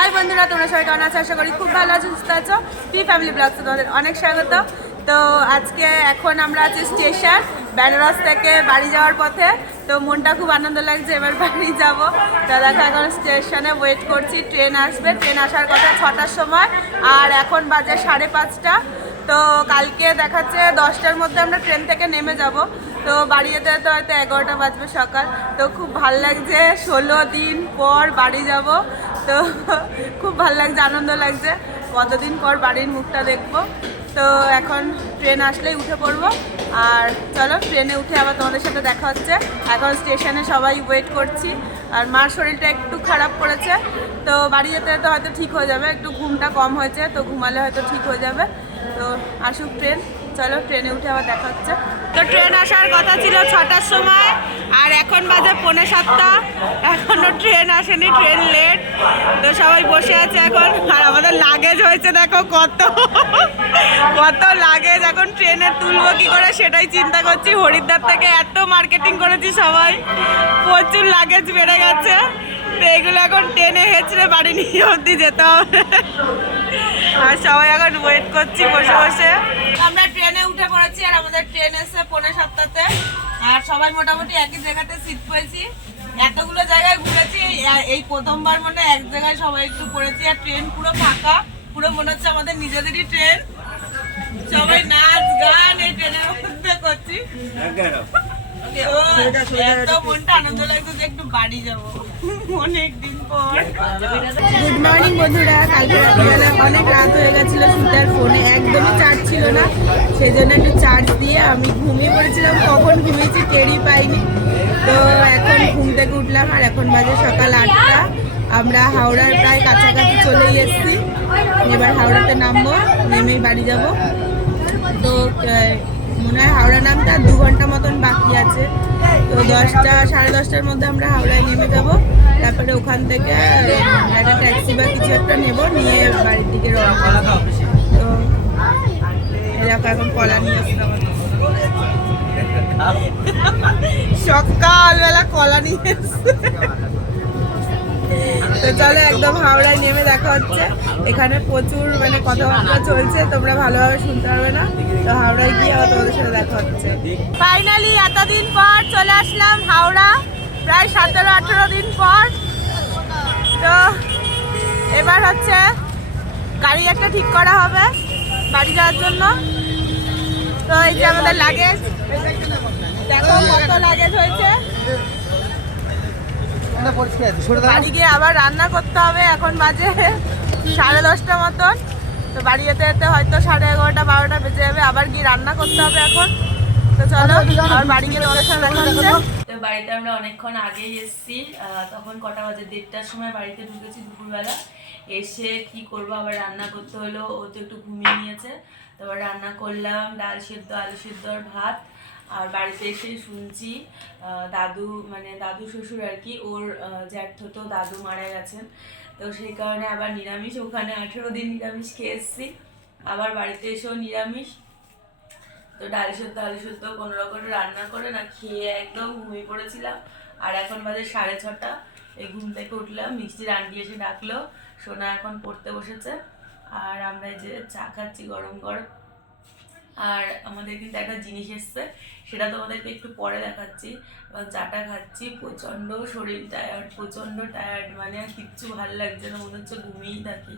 High বন্ধুরা, তোমরা সবাই কেমন আছো? আশা করি খুব ভালো আছো, সুস্থ আছো। পি ফ্যামিলি ব্লগস তোমাদের অনেক স্বাগত। তো আজকে এখন আমরা আছি স্টেশন, বেনারস থেকে বাড়ি যাওয়ার পথে। তো মনটা খুব আনন্দ লাগছে, এবার বাড়ি যাব। তো দেখো, এখন স্টেশনে ওয়েট করছি, ট্রেন আসবে। ট্রেন আসার কথা ছটার সময়, আর এখন বাজে সাড়ে পাঁচটা। তো কালকে দেখাচ্ছে দশটার মধ্যে আমরা ট্রেন থেকে নেমে যাব। তো বাড়ি যেতে তো হয়তো এগারোটা বাজবে সকাল। তো খুব ভালো লাগছে, ষোলো দিন পর বাড়ি যাব। তো খুব ভালো লাগছে, আনন্দ লাগছে। কতদিন পর বাড়ির মুখটা দেখব। তো এখন ট্রেন আসলেই উঠে পড়ব। আর চলো, ট্রেনে উঠে আবার তোমাদের সাথে দেখা হচ্ছে। এখন স্টেশনে সবাই ওয়েট করছি। আর মার শরীরটা একটু খারাপ করেছে। তো বাড়ি যেতে তো হয়তো ঠিক হয়ে যাবে। একটু ঘুমটা কম হয়েছে, তো ঘুমালে হয়তো ঠিক হয়ে যাবে। তো আসুক ট্রেন। চলো, ট্রেনে উঠে আবার দেখা হচ্ছে। তো ট্রেন আসার কথা ছিল ছটার সময়, আর এখন বাজে পৌনে সাতটা। এখনও ট্রেন আসেনি, ট্রেন লেট তো সবাই বসে আছে এখন। আর আমাদের লাগেজ হয়েছে, দেখো কত। কত লাগেজ এখন ট্রেনে তুলবো কি করে সেটাই চিন্তা করছি। হরিদ্বার থেকে এত মার্কেটিং করেছি সবাই। প্রচুর লাগেজ বেড়ে গেছে। তো এগুলো এখন ট্রেনে হেঁচড়ে বাড়ি নিয়ে অবধি যেতে হবে। আর সবাই এখন ওয়েট করছি বসে বসে। উঠে পড়েছি আর আমাদের ট্রেন এসে পৌনে সাতটাতে। আর সবাই মোটামুটি একই জায়গাতে সিট পেয়েছি। এতগুলো জায়গায় ঘুরেছি এই প্রথমবার মনে এক জায়গায় সবাই একটু পড়েছি আর ট্রেন পুরো ফাঁকা পুরো মনে হচ্ছে আমাদের নিজেদেরই ট্রেন। সবাই নাচ গান এই ট্রেনের মধ্যে করছি। এত মনটা আনন্দ লাগছে যে একটু বাড়ি যাব। গুড মর্নিং বন্ধুরা। কালকে রাত্রিবেলা অনেক রাত হয়ে গেছিল সুতার ফোনে। একদমই চার্জ ছিল না। সেই জন্য একটু চার্জ দিয়ে আমি ঘুমিয়ে পড়েছিলাম। কখন ঘুমিয়েছি টেরই পাইনি। তো এখন ঘুম থেকে উঠলাম আর এখন বাজে সকাল আটটা। আমরা হাওড়ার প্রায় কাছাকাছি চলেই এসেছি। এবার হাওড়াতে নামবো, নেমেই বাড়ি যাব। তো মনে হয় হাওড়া নামটা দু ঘণ্টা মতন বাকি আছে। তো দশটা, সাড়ে দশটার মধ্যে আমরা হাওড়ায় নেমে যাব। তারপরে ওখান থেকে একটা ট্যাক্সি বা কিছু একটা নেব, নিয়ে বাড়ির দিকে রওনা। তো এরকম এখন কলা নিয়ে সকালবেলা কলা নিয়ে চলো একদম হাওড়ায় নেমে দেখা হচ্ছে। এখানে প্রচুর মানে কথাবার্তা চলছে, তোমরা ভালোভাবে শুনতে পারবে না। তো হাওড়ায় গিয়ে আবার তোমাদের সাথে দেখা হচ্ছে। ফাইনালি এতদিন পর চলে আসলাম হাওড়া, প্রায় সতেরো, আঠেরো দিন পর। তো এবার হচ্ছে গাড়ি একটা ঠিক করা হবে বাড়ি যাওয়ার জন্য। তো এই যে আমাদের লাগেজ দেখো কত লাগেজ হয়েছে। বাড়ি গিয়ে আবার রান্না করতে হবে এখন বাজে সাড়ে দশটা মতন। তো বাড়ি যেতে যেতে হয়তো সাড়ে এগারোটা বারোটা বেজে যাবে আবার গিয়ে রান্না করতে হবে এখন। তো চলো আর বাড়ি গিয়ে তোমাদের সাথে দেখা হচ্ছে। তো বাড়িতে আমরা অনেকক্ষণ আগেই এসেছি। তখন কটা বাজে? দেড়টার সময় বাড়িতে ঢুকেছি দুপুরবেলা। এসে কি করব? আবার রান্না করতে হলো। ও তো একটু ঘুমিয়ে নিয়েছে। তারপর রান্না করলাম ডাল সিদ্ধ আলু সিদ্ধ আর ভাত। আর বাড়িতে এসে শুনছি দাদু মানে দাদু শ্বশুর আর কি, ওর জ্যাঠতো দাদু মারা গেছেন। তো সেই কারণে আবার নিরামিষ, ওখানে আঠেরো দিন নিরামিষ খেয়ে এসেছি। আবার বাড়িতে এসেও নিরামিষ। তো ডাল সেদ্ধ, আলু সেদ্ধ, কোনো রকম রান্না করে না, খেয়ে একদম ঘুমিয়ে পড়েছিলাম। আর এখন বাজে সাড়ে ছটা, এই ঘুম থেকে উঠলাম মিষ্টির আন্টি এসে ডাকলো, সোনা এখন পড়তে বসেছে। আর আমরা যে চা খাচ্ছি গরম গরম। আর আমাদের কিন্তু একটা জিনিস এসছে, সেটা তোমাদেরকে একটু পরে দেখাচ্ছি। এবার চাটা খাচ্ছি, প্রচণ্ড শরীর টায়ার্ড প্রচণ্ড টায়ার্ড মানে আর কিচ্ছু ভালো লাগছে না, মনে হচ্ছে ঘুমিয়েই থাকি।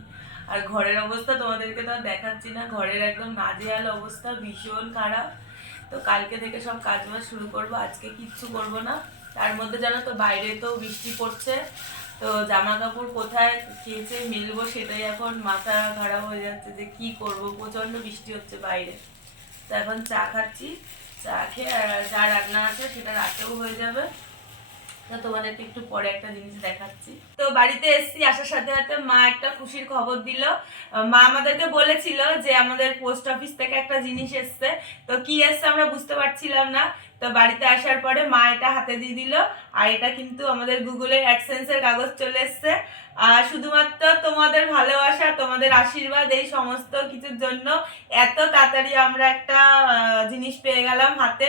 আর ঘরের অবস্থা তোমাদেরকে তো আর দেখাচ্ছি না, ঘরের একদম নাজেহাল অবস্থা, ভীষণ খারাপ। তো কালকে থেকে সব কাজ বাজ শুরু করব, আজকে কিচ্ছু করব না। তার মধ্যে জানো তো, বাইরে তো বৃষ্টি পড়ছে, তো জামা কাপড় কোথায় খেয়েছে মিলবো সেটাই এখন মাথা খারাপ হয়ে যাচ্ছে যে কি করব, প্রচণ্ড বৃষ্টি হচ্ছে বাইরে। তো এখন চা খাচ্ছি। চা খেয়ে যা রান্না আছে সেটা রাতেও হয়ে যাবে। তোমাদেরকে একটু পরে একটা জিনিস দেখাচ্ছি। তো বাড়িতে এসেছি, আসার সাথে সাথে মা একটা খুশির খবর দিল। মা আমাদেরকে বলেছিল যে আমাদের পোস্ট অফিস থেকে একটা জিনিস এসছে। তো কি এসছে আমরা বুঝতে পারছিলাম না। তো বাড়িতে আসার পরে মা এটা হাতে দিয়ে দিল, আর এটা কিন্তু আমাদের গুগলের অ্যাডসেন্সের কাগজ চলে এসছে। আর শুধুমাত্র তোমাদের ভালোবাসা, তোমাদের আশীর্বাদ, এই সমস্ত কিছুর জন্য এত তাড়াতাড়ি আমরা একটা জিনিস পেয়ে গেলাম হাতে।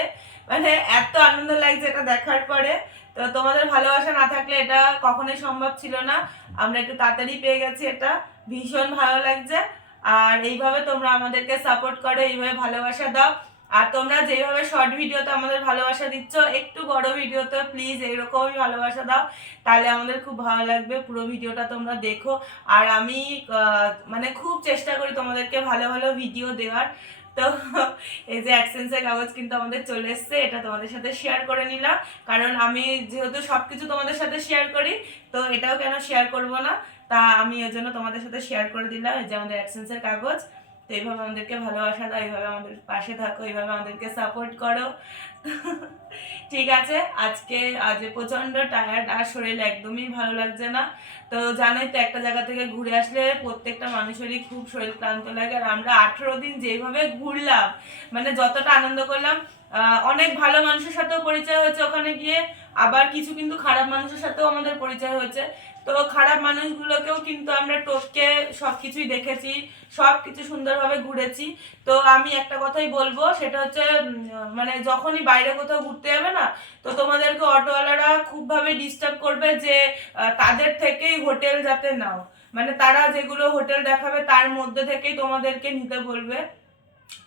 মানে এত আনন্দ লাগছে এটা দেখার পরে। তো তোমাদের ভালোবাসা না থাকলে এটা কখনোই সম্ভব ছিল না। আমরা একটু তাড়াতাড়ি পেয়ে গেছি এটা। ভীষণ ভালো লাগছে। আর এইভাবে তোমরা আমাদেরকে সাপোর্ট করো, এইভাবে ভালোবাসা দাও। আর তোমরা যেভাবে শর্ট ভিডিওতে আমাদের ভালোবাসা দিচ্ছ, একটু বড় ভিডিওতে প্লিজ এইরকমই ভালোবাসা দাও, তাহলে আমাদের খুব ভালো লাগবে। পুরো ভিডিওটা তোমরা দেখো। আর আমি মানে খুব চেষ্টা করি তোমাদেরকে ভালো ভালো ভিডিও দেওয়ার। তো এই যে অ্যাক্সেন্সের কাগজ কিন্তু আমাদের চলে এসছে, এটা তোমাদের সাথে শেয়ার করে নিলাম। কারণ আমি যেহেতু সব কিছু তোমাদের সাথে শেয়ার করি, তো এটাও কেন শেয়ার করব না? তা আমি ওই জন্য তোমাদের সাথে শেয়ার করে দিলাম, এই যে আমাদের অ্যাক্সেন্সের কাগজ। এইভাবে আমাদেরকে ভালোবাসা দাও, এইভাবে আমাদের পাশে থাকো, এইভাবে আমাদেরকে সাপোর্ট করো। ঠিক আছে, আজকে, আজ প্রচণ্ড টায়ার্ড আর শরীর একদমই ভালো লাগছে না। তো জানোই তো, একটা জায়গা থেকে ঘুরে আসলে প্রত্যেকটা মানুষেরই খুব শরীর ক্লান্ত লাগে। আর আমরা আঠেরো দিন যেভাবে ঘুরলাম মানে যতটা আনন্দ করলাম অনেক ভালো মানুষের সাথেও পরিচয় হয়েছে ওখানে গিয়ে। আবার কিছু কিন্তু খারাপ মানুষের সাথেও আমাদের পরিচয় হয়েছে। তো খারাপ মানুষগুলোকেও কিন্তু আমরা টপকে সব কিছুই দেখেছি সব কিছু সুন্দরভাবে ঘুরেছি। তো আমি একটা কথাই বলব, সেটা হচ্ছে মানে যখনই বাইরে কোথাও ঘুরতে যাবে না, তো তোমাদেরকে অটোওয়ালারা খুবভাবে ডিস্টার্ব করবে যে তাদের থেকেই হোটেল যাতে নাও। মানে তারা যেগুলো হোটেল দেখাবে, তার মধ্যে থেকেই তোমাদেরকে নিতে বলবে।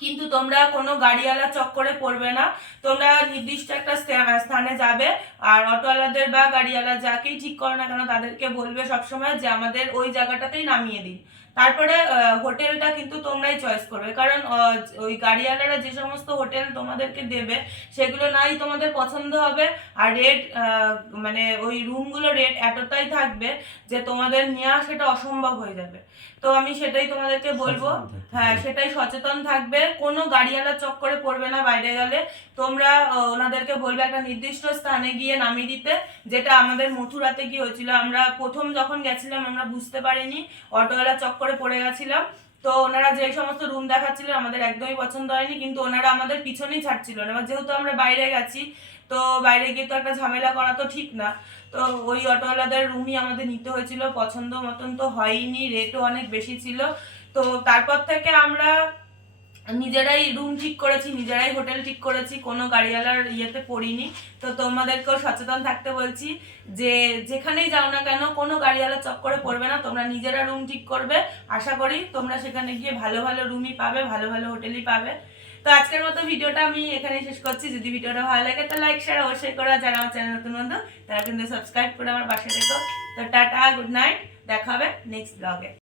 কিন্তু তোমরা কোনো গাড়িওয়ালা চক্করে পড়বে না। তোমরা নির্দিষ্ট একটা স্থা- স্থানে যাবে আর অটোওয়ালাদের বা গাড়িওয়ালা যাকেই ঠিক করো না কেন তাদেরকে বলবে সবসময় যে আমাদের ওই জায়গাটাতেই নামিয়ে দিন। তারপরে হোটেলটা কিন্তু তোমরাই চয়েস করবে। কারণ ওই গাড়িওয়ালারা যে সমস্ত হোটেল তোমাদেরকে দেবে, সেগুলো নাই তোমাদের পছন্দ হবে। আর রেট মানে ওই রুমগুলো রেট এতটাই থাকবে যে তোমাদের নেওয়া সেটা অসম্ভব হয়ে যাবে। তো আমি সেটাই তোমাদেরকে বলব। হ্যাঁ সেটাই সচেতন থাকবে। কোনো গাড়িওয়ালা চক্করে পড়বে না বাইরে গেলে। তোমরা ওনাদেরকে বলবে একটা নির্দিষ্ট স্থানে গিয়ে নামিয়ে দিতে যেটা আমাদের মথুরাতে গিয়ে হয়েছিল। আমরা প্রথম যখন গেছিলাম আমরা বুঝতে পারিনি অটোওয়ালা চক্করে পড়ে গেছিলাম। তো ওনারা যে সমস্ত রুম দেখাচ্ছিল আমাদের একদমই পছন্দ হয়নি, কিন্তু ওনারা আমাদের পিছনেই ছাড়ছিল না। এবার যেহেতু আমরা বাইরে গেছি, তো বাইরে গিয়ে তো একটা ঝামেলা করা তো ঠিক না। তো ওই অটোওয়ালাদের রুমই আমাদের নিতে হয়েছিল, পছন্দ মতন তো হয়নি রেটও অনেক বেশি ছিল। তো তারপর থেকে আমরা নিজেরাই রুম ঠিক করেছি, নিজেরাই হোটেল ঠিক করেছি, কোনো গাড়িওয়ালার ইয়েতে পড়িনি। তো তোমাদেরকেও সচেতন থাকতে বলছি যে যেখানেই যাও না কেন, কোনো গাড়িওয়ালা চক্করে পড়বে না, তোমরা নিজেরা রুম ঠিক করবে। আশা করি তোমরা সেখানে গিয়ে ভালো ভালো রুমই পাবে, ভালো ভালো হোটেলই পাবে। তো আজকের মতো ভিডিওটা আমি এখানেই শেষ করছি। যদি ভিডিওটা ভালো লাগে তো লাইক শেয়ার অবশ্যই করো। যারা আমার চ্যানেল নতুন বন্ধু, তারা কিন্তু সাবস্ক্রাইব করে আমার পাশে দেখো তো টাটা গুড নাইট দেখা হবে নেক্সট ব্লগে